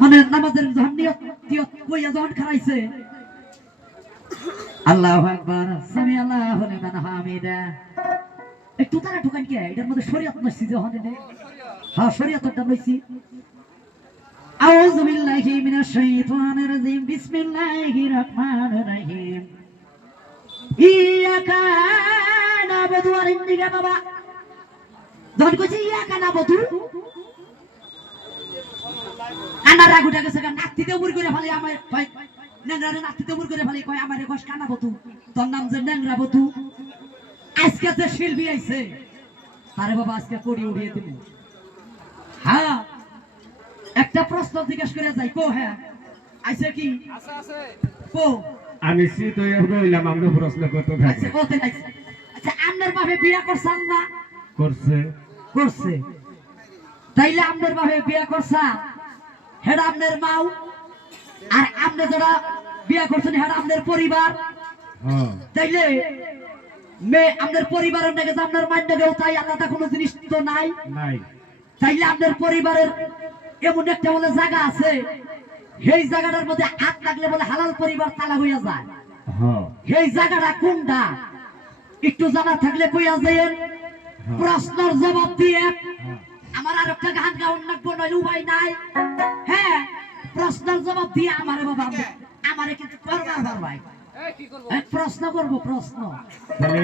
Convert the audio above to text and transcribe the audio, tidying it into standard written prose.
মানে নামাজের যখন নিয়ত কইয়া যখন খারাইছে আল্লাহু আকবার সামি আল্লাহু লিমান হামিদা একটু তারা ঠুকান কি এটার মধ্যে শরীয়ত নসি যখন এটা হ্যাঁ শরীয়তটা নসি আউযু বিল্লাহি মিনাশ শাইতানির রাজিম বিসমিল্লাহির রহমানির রহিম ইয়াকা নাবুদু ওয়া ইয়্যাকা বাবা যখন কইছি ইয়াকা নাবুদু কান্না রাগুটা গেছে নাতিতে উড় করে ফেলে আমার কয় নেংরারে নাতিতে উড় করে ফেলে কয় আমারে কষ্ট কানা বতু তোর নাম যে নেংরা বতু আজকে যে শিল্পী আইছে আরে বাবা আজকে করি উড়িয়ে দিল হ্যাঁ একটা প্রশ্ন জিজ্ঞেস করে যাই কো হ্যাঁ আইছে কি আছে আছে কো আমি শীত হয়ে রইলাম আমরা প্রশ্ন করতে থাকি আচ্ছা ওতে আইছে আচ্ছা আপনার বাপে বিয়া করছেন না করছে করছে তাইলে আপনার বাপে বিয়া করছা হেডা আপনার মাও আর আপনি যারা বিয়া করছেন হেডা আপনার পরিবার হ্যাঁ তাইলে মেয়ে আপনার পরিবারের নাকি আপনার মায়ের নাকি তাই আলাদা কোনো জিনিস তো নাই নাই তাইলে আপনার পরিবারের এমন একটা বলে জায়গা আছে সেই জায়গাটার মধ্যে হাত লাগলে বলে হালাল পরিবার তালা হইয়া যায় হ্যাঁ সেই জায়গাটা কোনটা একটু জানা থাকলে কইয়া যায় প্রশ্নের জবাব দিয়ে আমার আর একটা গান গাওয়ার লাগবো নইলে উপায় নাই হ্যাঁ প্রশ্নের জবাব দিয়ে আমারে বাবা আমারে কিন্তু করবার ভাই প্রশ্ন করবো প্রশ্ন তাহলে